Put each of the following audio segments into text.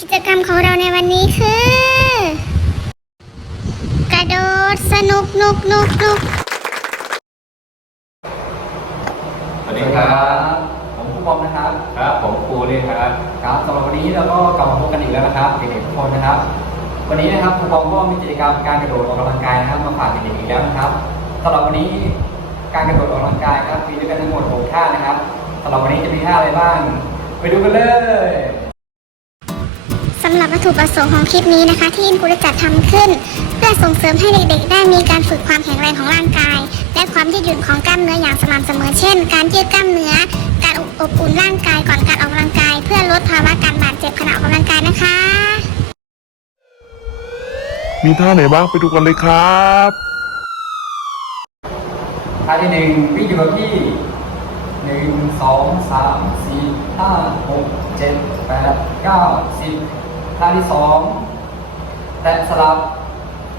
กิจกรรมของเราในวันนี้คือ กระโดดสนุกนุกนุกนุกสวัสดีครับ ผมครูบอมนะครับ ครับผมครูนี่ครับครับสำหรับวันนี้เราก็กลับมาพบกันอีกแล้วนะครับเด็กๆทุกคนนะครับ วันนี้นะครับครูบอมก็มีกิจกรรมการกระโดดออกกำลังกายนะครับมาฝากเด็กๆอีกแล้วนะครับสำหรับวันนี้การกระโดดออกกำลังกายครับมีด้วยกันทั้งหมดหกท่านะครับสำหรับวันนี้จะมีท่าอะไรบ้าง ไปดูกันเลยสำหรับวัตถุประสงค์ของคลิปนี้นะคะ ที่อินกูได้จัดทำขึ้น เพื่อส่งเสริมให้เด็กๆ ได้มีการฝึกความแข็งแรงของร่างกาย และความยืดหยุ่นของกล้ามเนื้ออย่างสม่ำเสมอเช่น การยืดกล้ามเนื้อ การอบอุ่นร่างกายก่อนการออกกำลังกาย เพื่อลดภาวะการบาดเจ็บขณะออกกำลังกายนะคะ มีท่าไหนบ้างไปดูกันเลยครับท่าที่หนึ่งวิ่งอยู่กับที่หนึ่งสองสามสี่ห้าหกเจ็ดแปดเก้าสิบ ท่าที่สองแตะสลับ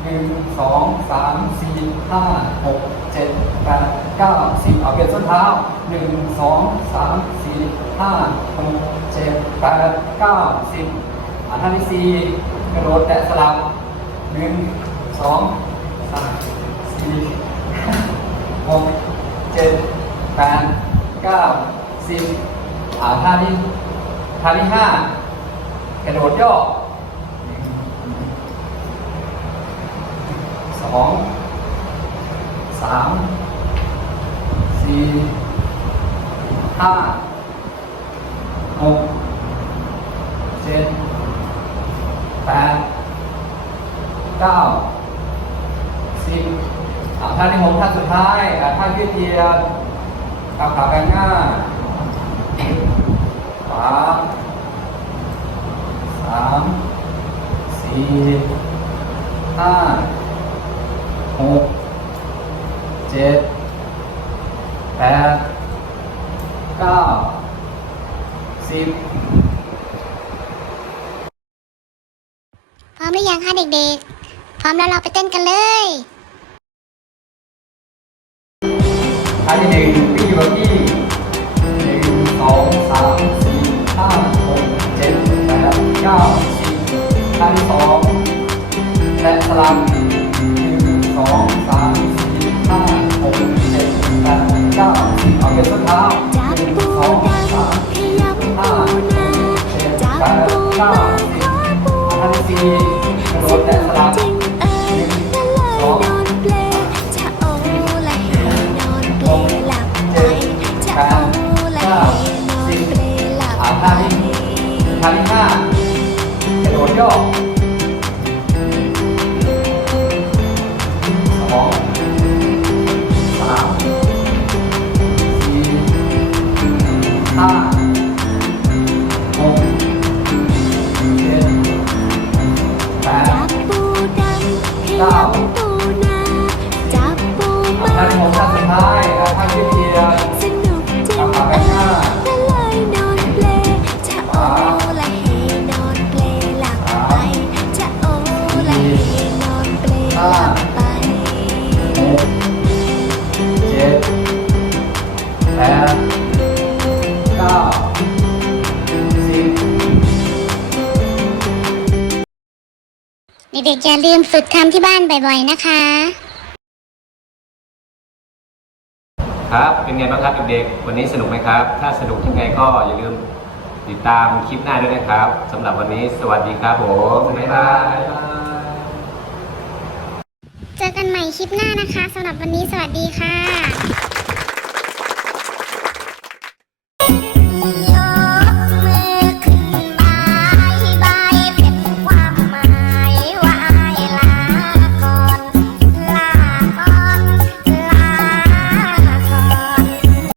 หนึ่งสองสามสี่ห้าหกเจ็ดแปดเก้าสิบเอาเปลี่ยนส้นเท้าหนึ่งสองสามสี่ห้าหกเจ็ดแปดเก้าสิบอ่าท่าที่สี่กระโดดแตะสลับหนึ่งสองสามสี่ห้าหกเจ็ดแปดเก้าสิบอ่าท่าที่ท่าที่ห้า กระโดดย่อสองสามสี่ห้าหกเจ็ดแปดเก้าสิบอ่าท่าที่หกท่าสุดท้ายอ่าท่ายืดเหยียดกับขาแบนหน้าขวาสามสี่ห้าหก เจ็ดแปดเก้าสิบพร้อมหรือยังคะเด็กๆ พร้อมแล้วเราไปเต้นกันเลยท่าที่หนึ่งวิ่งอยู่กับที่หนึ่งสองสามสี่ห้าหกเจ็ดแปดเก้าสิบท่าที่สองและสลับหนึ่งสองสาม สิบ ดเก้าสิบเด็กๆอย่าลืมฝึกทำที่บ้านบ่อยๆนะคะ ครับ เป็นไงบ้างครับเด็กๆ วันนี้สนุกไหมครับ ถ้าสนุกยังไงก็อย่าลืมติดตามคลิปหน้าด้วยนะครับสำหรับวันนี้สวัสดีครับผมบ๊ายบายเจอกันใหม่คลิปหน้านะคะสำหรับวันนี้สวัสดีค่ะ